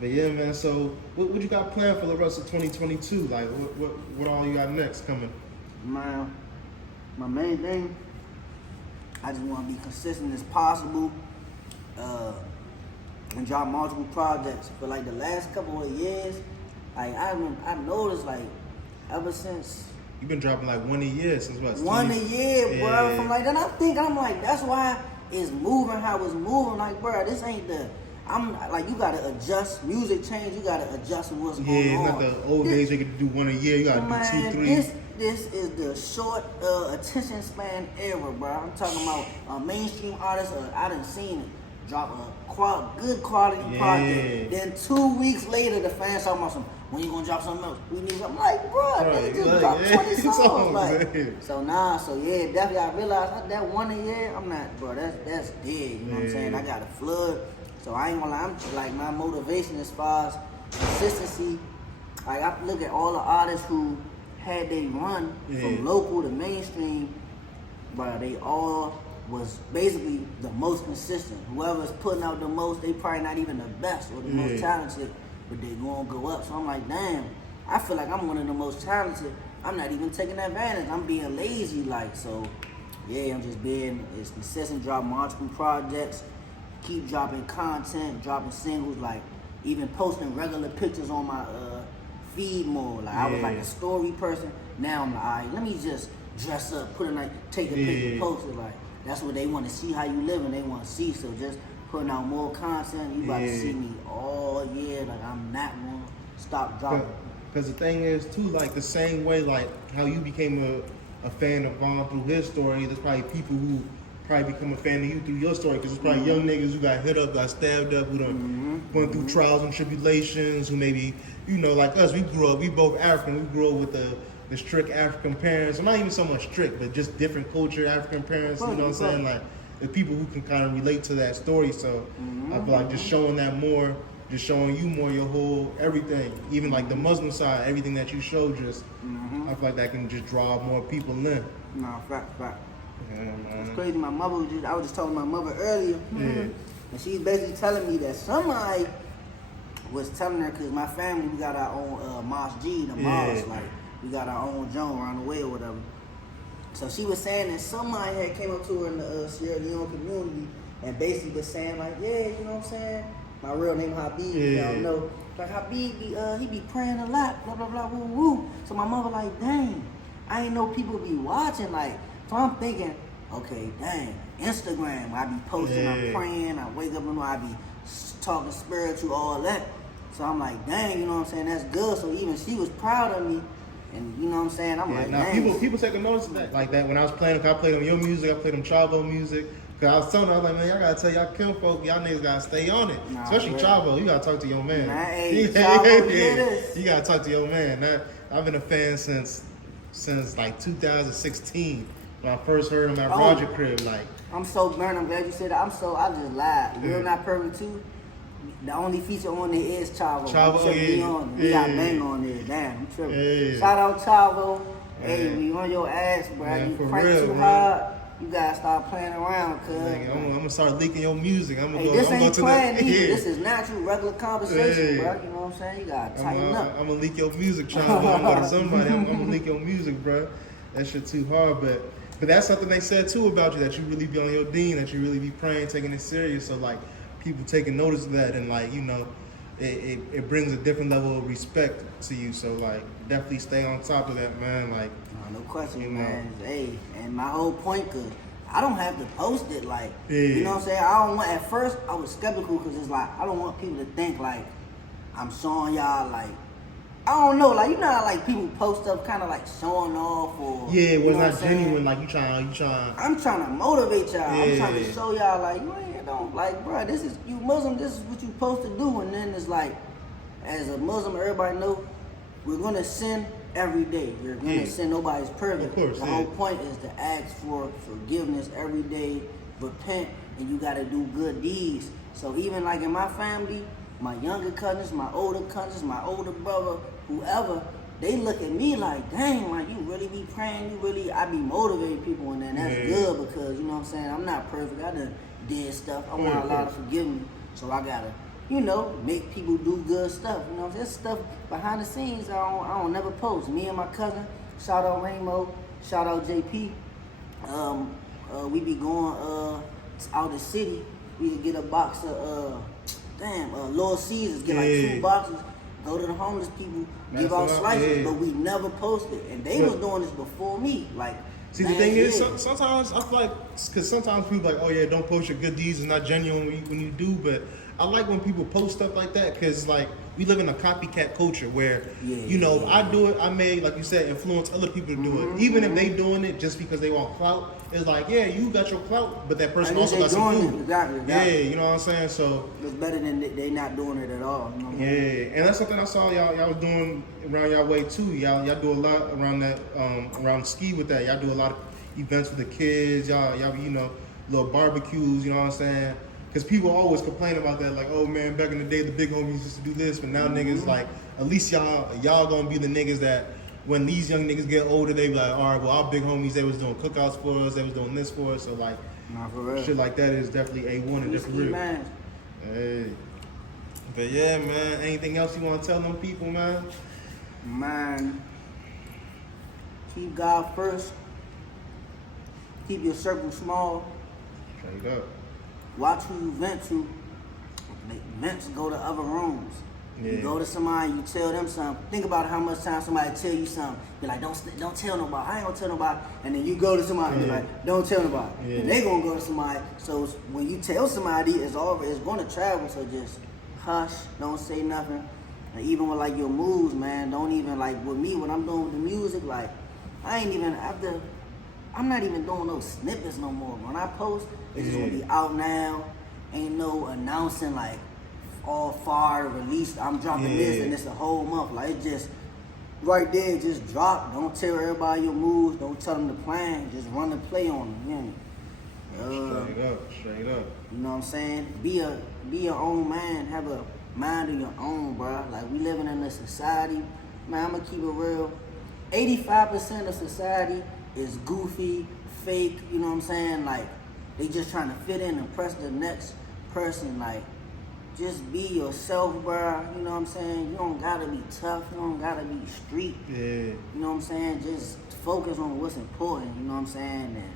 But yeah, man. So, what you got planned for the rest of 2022? Like, what all you got next coming? My main thing, I just want to be consistent as possible, and drop multiple projects. For like the last couple of years, like I noticed like ever since You've been dropping like one a year since what? one a year, Yeah. bro. From like then I'm like that's why it's moving how it's moving. Like, bro, this ain't the. I'm like, you gotta adjust. Music change. You gotta adjust to what's going on. Yeah, it's not the old days where you could do one a year. You gotta do 2, 3. This is the short attention span era, bro. I'm talking about a mainstream artist. I done seen it drop a good quality project. Then 2 weeks later, the fans talking about some. When you gonna drop something else? We need something. Like, bro, they just dropped 20 songs. Like, so yeah, definitely. I realized that one a year. I'm not, bro. That's dead. You know what I'm saying? I got a flood. So I ain't gonna lie. I'm like my motivation as far as consistency. Like I look at all the artists who had they run from local to mainstream, but they all was basically the most consistent. Whoever's putting out the most, they probably not even the best or the most talented, but they gonna go up. So I'm like, damn, I feel like I'm one of the most talented. I'm not even taking advantage. I'm being lazy, like, so yeah, I'm just being as consistent, drop multiple projects, keep dropping content, dropping singles, like even posting regular pictures on my feed more. Like I was like a story person. Now I'm like, all right, let me just dress up, put a night, take a picture, post it. Like that's what they want to see, how you live, and they want to see. So just putting out more content. You about to see me all year. Like I'm not gonna stop dropping. Because the thing is too, like the same way, like how you became a fan of Vaughn through his story. There's probably people who probably become a fan of you through your story. Because it's probably young niggas who got hit up, got stabbed up, who done went through trials and tribulations, who maybe, you know, like us, we both African, we grew up with the strict African parents. Well, not even so much strict, but just different culture African parents, you know what I'm saying? Like, the people who can kind of relate to that story. So I feel like just showing that more, just showing you more your whole everything, even like the Muslim side, everything that you showed, just I feel like that can just draw more people in. No, fact. Yeah, man. It's crazy. I was just talking to my mother earlier, and she's basically telling me that somebody was telling her, because my family, we got our own mosque, the mosque, like we got our own Joan around the way or whatever. So she was saying that somebody had came up to her in the Sierra Leone community and basically was saying like, yeah, you know what I'm saying? My real name Habib, y'all know. Like Habib, he be praying a lot, blah, blah, blah, woo, woo. So my mother like, dang, I ain't know people be watching. Like, so I'm thinking, okay, dang, Instagram, I be posting, I'm praying, I wake up and I be talking spiritual, all that. So I'm like, dang, you know what I'm saying? That's good. So even she was proud of me. And you know what I'm saying? I'm like, now dang. people taking notice of that. Like that when I was playing, I played on your music, I played on Chavo music. Cause I was telling her, I was like, man, y'all gotta tell y'all Kim folk, y'all niggas gotta stay on it. Especially Chavo, you gotta talk to your man. Chavo, you gotta talk to your man. I've been a fan since like 2016 when I first heard him at Roger Crib. Like, I'm so burned. I'm glad you said that. I just lied. Real Not Perfect 2. The only feature on there is Chavo. We got Bang on there. Damn, I'm tripping. Shout out Chavo. Hey, we on your ass, bro. You crank too hard. You gotta stop playing around, cuz. I'm gonna start leaking your music. This ain't playing either. This is natural, regular conversation, bro. You know what I'm saying? You gotta tighten up. I'm gonna leak your music, Chavo. I'm going to somebody. I'm gonna leak your music, bro. That shit too hard, but that's something they said too about you, that you really be on your deen, that you really be praying, taking it serious. So like, people taking notice of that, and like, you know, it brings a different level of respect to you. So like, definitely stay on top of that, man. Like, no question, man. Hey, and my whole point, cause I don't have to post it, like, you know what I'm saying? I don't want. At first, I was skeptical, cause it's like I don't want people to think like I'm showing y'all like. I don't know, like, you know how, like, people post stuff kind of, like, showing off or... Yeah, well, it's not genuine, like, you trying... I'm trying to motivate y'all. I'm trying to show y'all, like, you don't, like, bro, this is, you Muslim, this is what you supposed to do. And then it's like, as a Muslim, everybody know, we're going to sin every day. You're going to sin, nobody's perfect. Of course, the whole point is to ask for forgiveness every day, repent, and you got to do good deeds. So even, like, in my family... my younger cousins, my older brother, whoever, they look at me like, dang, like you really be praying, I be motivating people, and then that's good because, you know what I'm saying, I'm not perfect, I done did stuff, I want Allah to forgive me, so I gotta, you know, make people do good stuff, you know what I'm saying, stuff behind the scenes I don't never post. Me and my cousin, shout out Rainbow, shout out JP, we be going out the city, we could get a box of, Little Caesars, get like 2 boxes, go to the homeless people, give out slices, but we never posted. And they was doing this before me. Like, see, the thing is, sometimes I feel like, because sometimes people like, oh yeah, don't post your good deeds, it's not genuine when you do, but I like when people post stuff like that, because like, we live in a copycat culture where, you know, if I do it, I may, like you said, influence other people to do it. Even if they doing it just because they want clout, it's like, yeah, you got your clout, but that person also got some food. Exactly. Yeah, you know what I'm saying? So it's better than they not doing it at all. You know what and that's something I saw y'all was doing around y'all way too. Y'all do a lot around that, around ski with that. Y'all do a lot of events with the kids. Y'all you know, little barbecues. You know what I'm saying? Because people always complain about that, like, oh man, back in the day, the big homies used to do this, but now niggas, like, at least y'all gonna be the niggas that, when these young niggas get older, they be like, all right, well, our big homies, they was doing cookouts for us, they was doing this for us, so like, shit like that is definitely A1 and definitely real. Hey. But yeah, man, anything else you want to tell them people, man? Man, keep God first. Keep your circle small. Straight up. Watch who you vent to. Make vents go to other rooms. You go to somebody, you tell them something. Think about how much time somebody tell you something. You're like, don't tell nobody. I ain't gonna tell nobody. And then you go to somebody, you're like, don't tell nobody. And they gonna go to somebody. So when you tell somebody, it's gonna travel. So just hush, don't say nothing. And even with like your moves, man, don't even like with me when I'm doing with the music, like I'm not even doing no snippets no more. When I post, it's just gonna be out now. Ain't no announcing like all far released. I'm dropping this and it's a whole month. Like it just right there, just drop. Don't tell everybody your moves. Don't tell them the plan. Just run the play on them. Straight up. You know what I'm saying? Be your own man. Have a mind of your own, bro. Like we living in a society, man. I'm gonna keep it real. 85% of society is goofy, fake. You know what I'm saying? Like they just trying to fit in and impress the next person. Like just be yourself, bro. You know what I'm saying? You don't gotta be tough. You don't gotta be street. You know what I'm saying? Just focus on what's important. You know what I'm saying? And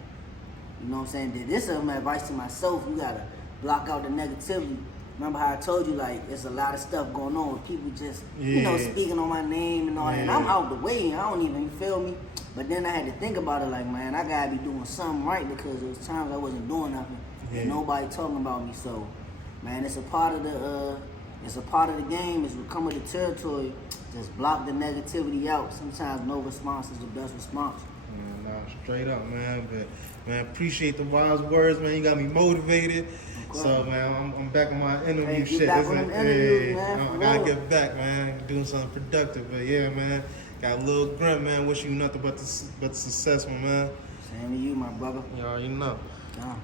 you know what I'm saying? This is my advice to myself. You gotta block out the negativity. Remember how I told you, like, there's a lot of stuff going on with people just, you know, speaking on my name and all that. And I'm out the way. I don't even, you feel me? But then I had to think about it like, man, I gotta be doing something right because there was times I wasn't doing nothing and nobody talking about me. So, man, it's a part of the game. It's come with the territory. Just block the negativity out. Sometimes no response is the best response. Straight up, man. But man, appreciate the wise words, man. You got me motivated. So man, I'm back on my interview shit. I gotta get back, man. Doing something productive. But yeah, man, got a little grunt, man. Wish you nothing but the success, man. Same to you, my brother. You already know. Yeah.